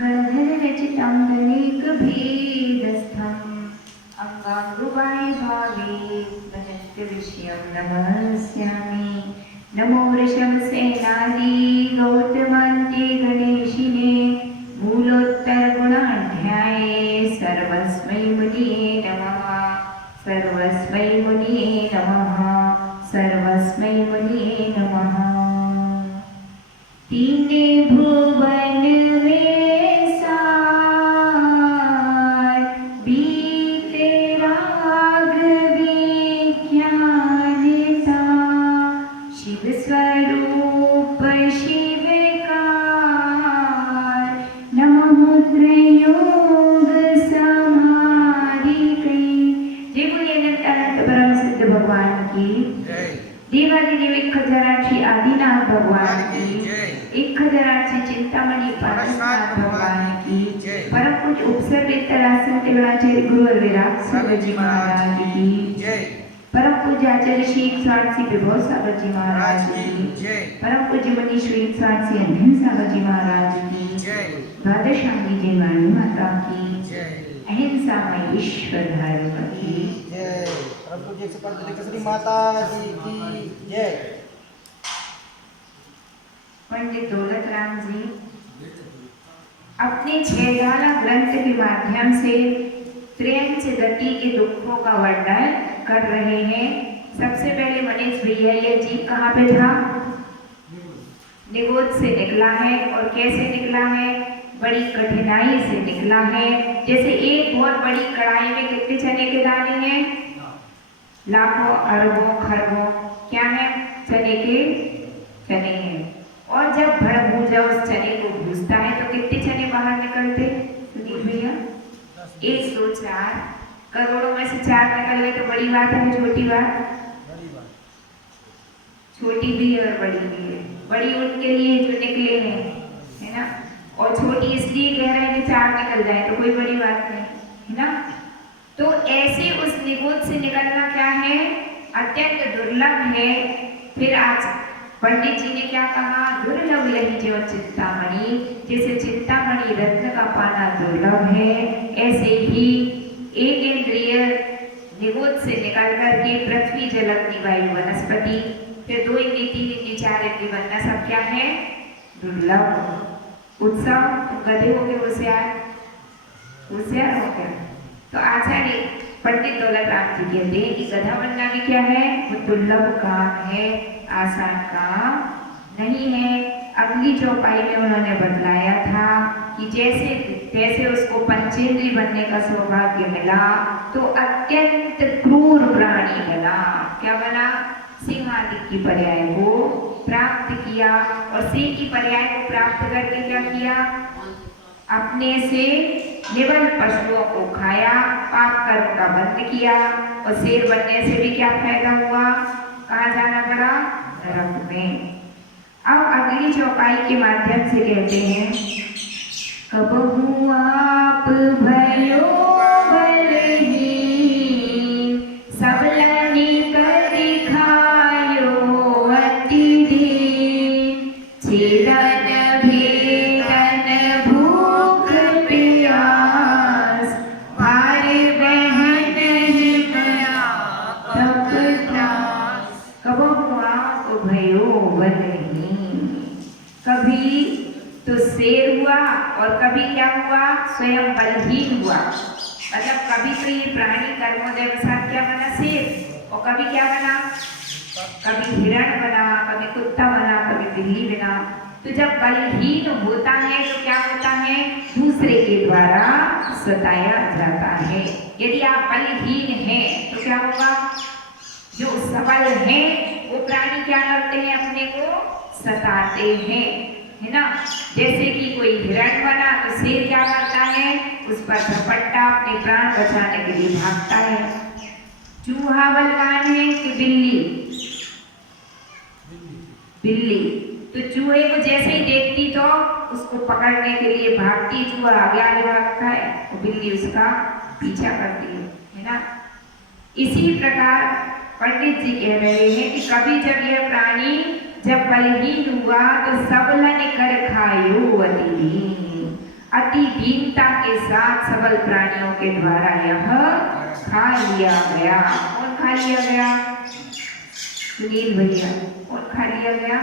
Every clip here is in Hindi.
गणधररचितं गणेकभेदस्थम् अङ्गाङ्गुबाई भावे भजन्त्यविषयं नमस्यामि। नमो वृषभसेनादि गौतमान्ते गणेशिने मूलोत्तरगुणाढ्याये सर्वस्मै मुनिये नमः। सर्वस्मै मुनिये नमः। सर्वस्मै मुनिये नमः। तीने भुवन देवादिदेव 1008 आदिनाथ भगवान की 1008 चिंतामणि पारसनाथ भगवान की परम पूज्य उपसर्गेतर आचार्य गुरु विराट सागर जी महाराज की परम पूज्य आचार्य श्री 108 विभव सागर जी महाराज की परम पूज्य मनीष श्री 108 अंधन सागर जी महाराज की द्वादशांगी जय वाणी माता की अहिंसा में ईश्वर धर्म की जय। परम पूज्य श्री माता जी की जय। पंडित दौलतराम जी अपने छेदाला ग्रंथ के माध्यम से त्रियंच गति के दुखों का वर्णन कर रहे हैं। सबसे पहले मनीष भैया ये जीव कहाँ पे था? निगोद से निकला है। और कैसे निकला है? बड़ी कठिनाई से निकला है। जैसे एक बहुत बड़ी कढ़ाई में कितने चने के दाने हैं? लाखों अरबों खरबों क्या है? चने के चने हैं। और जब भड़भूजा उस चने को भूजता है तो कितने चने बाहर निकलते? सुनील भैया 104 करोड़ों में से 4 निकल गए तो बड़ी बात है छोटी बात? छोटी भी है और बड़ी भी है। बड़ी उनके लिए जो निकले हैं, है ना? और छोटी इसलिए कह रहे हैं कि 4 निकल जाए तो कोई बड़ी बात नहीं, है ना? तो ऐसे उस निगोद से निकलना क्या है? अत्यंत दुर्लभ है। फिर आज पंडित जी ने क्या कहा? दुर्लभ लही जो चिंतामणि, जैसे चिंतामणि रत्न का पाना दुर्लभ है, ऐसे ही एक इंद्रिय निगोद से निकल करके पृथ्वी जल अग्नि वायु वनस्पति, फिर 2 इंद्रिय 3 इंद्रिय 4 इंद्रिय बनना सब क्या है? दुर्लभ। उत्सव तुम गधे हो गए, होशियार होशियार हो गया। तो आचार्य पंडित दौलतराम जी कहते हैं कि गधा बनना भी क्या है? वो दुर्लभ काम है, आसान काम नहीं है। अगली चौपाई में उन्होंने बतलाया था कि जैसे जैसे उसको पंचेंद्री बनने का सौभाग्य मिला तो अत्यंत क्रूर प्राणी बना। क्या बना? सिंह आदि की पर्याय को प्राप्त किया। और सिंह की पर्याय को प्राप्त करके क्या किया? अपने से निबल पशुओं को खाया, पाप कर्म का बंद किया। और शेर बनने से भी क्या फायदा हुआ? कहाँ जाना पड़ा? नरक में। अब अगली चौपाई के माध्यम से कहते हैं कबहू आप भयो बलहीन सबलनि कर दिखायो अति दीन छेदन भेदन भूख प्यास भाई बहन हिमया तप त्रास। कबहू आप भयो बलहीन, कभी तो शेर हुआ और कभी क्या हुआ? स्वयं बलहीन हुआ। मतलब कभी तो ये प्राणी कर्मोदय के साथ क्या बना? शेर। और कभी क्या बना? कभी हिरण बना, कभी कुत्ता बना, कभी बिल्ली बना। तो जब बलहीन होता है तो क्या होता है? दूसरे के द्वारा सताया जाता है। यदि आप बलहीन हैं तो क्या होगा? जो सबल हैं वो प्राणी क्या करते हैं? अपने को सताते हैं, है ना? जैसे कि कोई हिरण बना तो शेर क्या करता है? उस पर झपट्टा अपने प्राण बचाने के लिए भागता है। चूहा बलवान है कि बिल्ली? बिल्ली। तो चूहे को जैसे ही देखती तो उसको पकड़ने के लिए भागती, चूहा आगे आगे भागता है और बिल्ली उसका पीछा करती है ना? इसी प्रकार पंडित जी कह रहे हैं कि कभी जब यह प्राणी जब बलहीन हुआ तो सबलन कर खायो अति हीनता के साथ सबल प्राणियों के द्वारा यह खा लिया गया। कौन खा लिया गया? सुनील भैया, कौन खा लिया गया?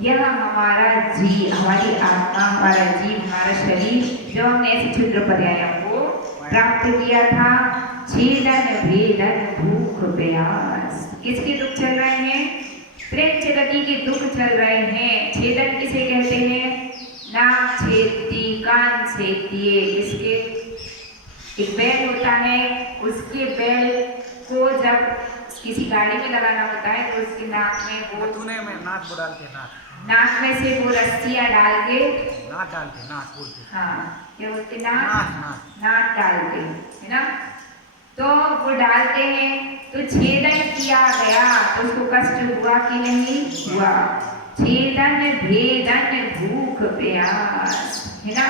यह हमारा जीव, हमारी आत्मा, हमारा जीव, हमारा शरीर, जो हमने ऐसे क्षुद्र पर्यायों को प्राप्त किया था। छेदन भेदन भूख प्यास, किसके दुख चल रहे हैं? प्रेम जगती के दुख चल रहे हैं। छेदन किसे कहते हैं? नाक छेदती, कान छेदती, इसके एक बैल होता है, उसके बैल को जब किसी गाड़ी में लगाना होता है तो उसके नाक में वो नाक को डालते, नाक में से वो रस्सियाँ डाल के नाक डालते, नाक बोलते, हाँ क्या बोलते? नाक डालते है ना। तो वो डालते हैं तो छेदन किया गया तो उसको कष्ट हुआ कि नहीं हुआ? छेदन भेदन भूख प्यास, है ना।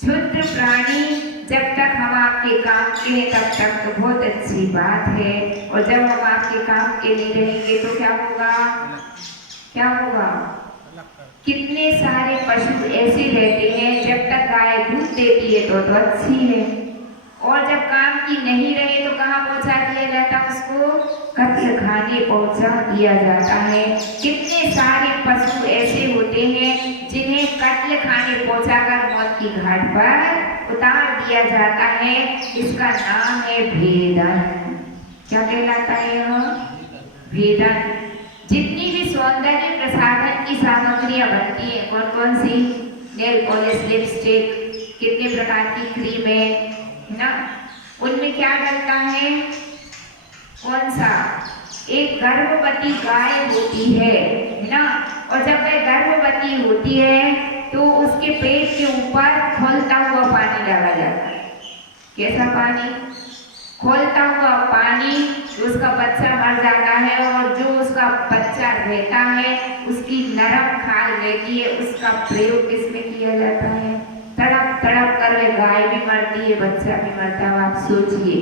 क्षुद्र प्राणी जब तक हम आपके काम के हैं तब तक तो बहुत अच्छी बात है, और जब हम आपके काम के लिए रहेंगे तो क्या होगा? क्या होगा? कितने सारे पशु ऐसे रहते हैं, जब तक गाय दूध देती है तो अच्छी है, और जब काम की नहीं रहे तो कहाँ पहुंचा दिया जाता? उसको कत्ल खाने पहुंचा दिया जाता है। कितने सारे पशु ऐसे होते हैं जिन्हें कत्ल खाने पहुंचाकर मौत की घाट पर उतार दिया जाता है। इसका नाम है भेदन। क्या कहलाता है यह? भेदन। जितनी भी सौंदर्य प्रसाधन की सामग्रियां बनती है, कौन कौन सी? नेल पॉलिश, लिपस्टिक, कितने प्रकार की क्रीम है ना, उनमें क्या डलता है? कौन सा? एक गर्भवती गाय होती है ना, और जब वह गर्भवती होती है तो उसके पेट के ऊपर खौलता हुआ पानी डाला जाता है। कैसा पानी? खौलता हुआ पानी। उसका बच्चा मर जाता है और जो उसका बच्चा रहता है उसकी नरम खाल रहती है, उसका प्रयोग किसमें किया जाता है? तड़प तड़प कर वे गाय भी मरती है, बच्चा भी मरता है। आप सोचिए,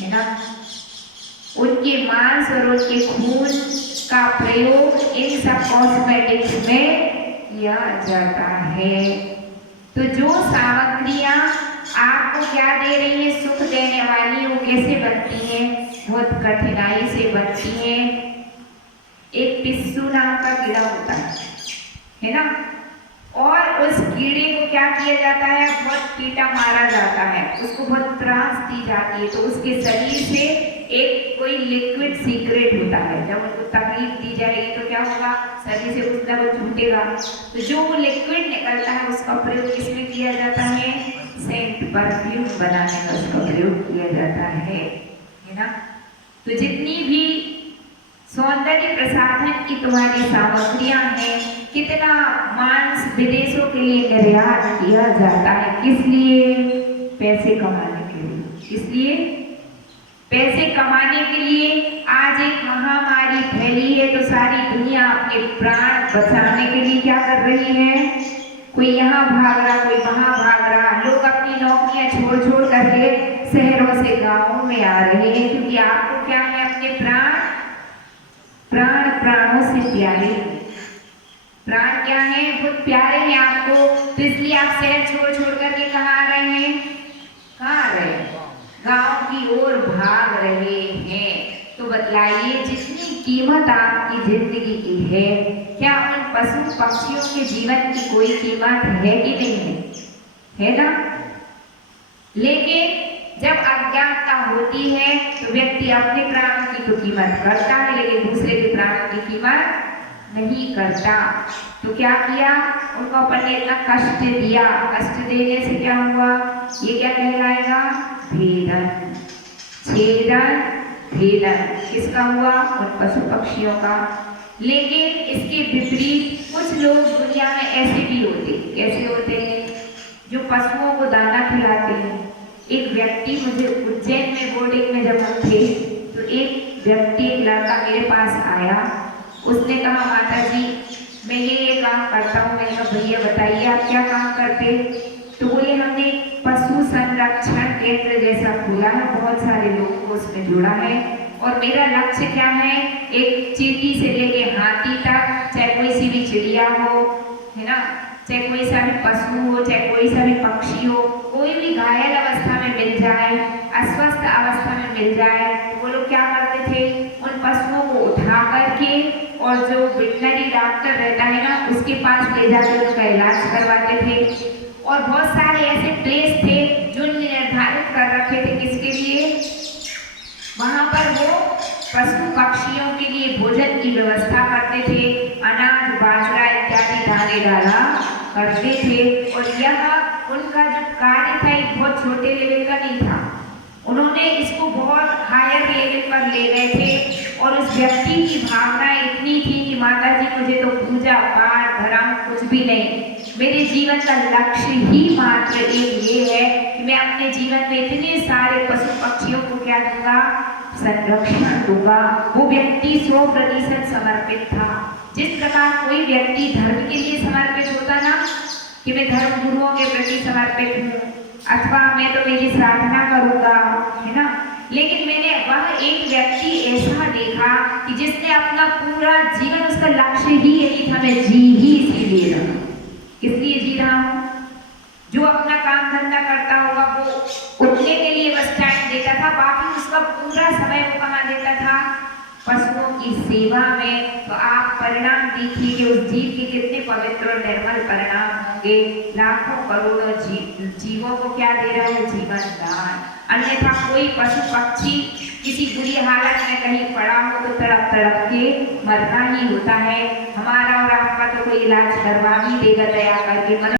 है ना। उनके मांस और उनके खून का प्रयोग इन सब कॉस्मेटिक्स में किया जाता है। तो जो सामग्रियां आपको क्या दे रही है? सुख देने वाली, वो कैसे बनती है? बहुत कठिनाई से बनती है। एक पिस्सू नाम का कीड़ा होता है ना, और उस कीड़े को क्या किया जाता है? बहुत पीटा मारा जाता है, उसको बहुत त्रास दी जाती है, तो उसके शरीर से एक कोई लिक्विड सीक्रेट होता है। जब उसको तकलीफ दी जाएगी तो क्या होगा? शरीर से कुछ ना कुछ छूटेगा। तो जो वो लिक्विड निकलता है उसका प्रयोग किसमें किया जाता है? सेंट, परफ्यूम बनाने में उसका प्रयोग किया जाता है ना। तो जितनी भी सौंदर्य प्रसाधन की तुम्हारी सामग्रियां हैं, कितना मांस विदेशों के लिए निर्यात किया जाता है। किस लिए? पैसे कमाने के लिए। किस लिए? पैसे कमाने के लिए। आज एक महामारी फैली है तो सारी दुनिया अपने प्राण बचाने के लिए क्या कर रही है? कोई यहाँ भाग रहा, कोई वहाँ भाग रहा। लोग अपनी नौकरियां छोड़ छोड़ करके शहरों से गांवों में आ रहे हैं, क्योंकि आपको क्या है? अपने प्राण प्राणों से प्यारे। प्राण क्या है? बहुत प्यारे हैं आपको, तो इसलिए आप शहर छोड़ छोड़ करके कहाँ आ रहे हैं? कहाँ आ रहे हैं? गांव की ओर भाग रहे हैं। तो बतलाइए, जितनी कीमत आपकी जिंदगी की है, क्या उन पशु पक्षियों के जीवन की कोई कीमत है कि नहीं है? है ना। लेकिन जब अज्ञानता होती है तो व्यक्ति अपने प्राणों की तो कीमत करता है, लेकिन दूसरे के प्राणों की कीमत नहीं करता। तो क्या किया? उनको अपन ने इतना कष्ट दिया। कष्ट देने से क्या हुआ? ये क्या कहलाएगा? भेदन। छेदन भेदन किसका हुआ? उन पशु पक्षियों का। लेकिन इसके विपरीत कुछ लोग दुनिया में ऐसे भी होते। कैसे होते हैं? जो पशुओं को दाना खिलाते हैं। एक व्यक्ति, मुझे उज्जैन में बोर्डिंग में जब हम थे तो एक व्यक्ति, एक लड़का मेरे पास आया। उसने कहा, माता जी मैं ये काम करता हूँ। मैंने कहा भैया बताइए आप क्या काम करते? तो बोले हमने पशु संरक्षण केंद्र जैसा खोला है, बहुत सारे लोगों को उसमें जुड़ा है, और मेरा लक्ष्य क्या है? एक चींटी से लेके हाथी तक, चाहे कोई सी भी चिड़िया हो, है ना, चाहे कोई सा भी पशु हो, चाहे कोई सा भी पक्षी हो, कोई भी घायल अवस्था में मिल जाए, अस्वस्थ अवस्था में मिल जाए, तो वो लोग क्या करते थे, उन पशुओं को उठा करके और जो वेटनरी डॉक्टर रहता है ना, उसके पास ले जाकर उनका इलाज करवाते थे। और बहुत सारे ऐसे प्लेस थे जो निर्धारित कर रखे थे किसके लिए, वहां पर वो पशु पक्षियों के लिए भोजन की व्यवस्था करते थे, अनाज बाजरा इत्यादि दाने डाला करते थे। और यह उनका जो कार्य था एक बहुत छोटे लेवल का नहीं था, उन्होंने इसको बहुत हायर लेवल पर ले गए थे। और उस व्यक्ति की भावना इतनी थी कि माता जी मुझे तो पूजा पाठ धर्म कुछ भी नहीं, मेरे जीवन का लक्ष्य ही मात्र एक ये है कि मैं अपने जीवन में इतने सारे पशु पक्षियों को क्या दूंगा, संरक्षण दूंगा। वो व्यक्ति 100% समर्पित था। जिस प्रकार कोई व्यक्ति धर्म के लिए समर्पित होता ना, कि मैं धर्म गुरुओं के प्रति समर्पित हूँ, अथवा मैं तो मेरी साधना करूंगा, है ना। लेकिन मैंने वह एक व्यक्ति ऐसा देखा कि जिसने अपना पूरा जीवन, उसका लक्ष्य ही यही था, मैं जी ही इसीलिए रहा। किस लिए जी रहा हूँ? जो अपना काम धंधा करता होगा वो उठने के लिए बस टाइम देता था, बाकी उसका पूरा समय वो कहाँ देता था, पशुओं की सेवा में। तो आप परिणाम देखिए कि उस जीव के कितने पवित्र और निर्मल परिणाम होंगे। लाखों करोड़ों जीवों को क्या दे रहा है, जीवन दान। अन्यथा कोई पशु पक्षी किसी बुरी हालत में कहीं पड़ा हो तो तड़प तड़प के मरना ही होता है। हमारा और आपका तो कोई इलाज करवा ही देगा दया करके।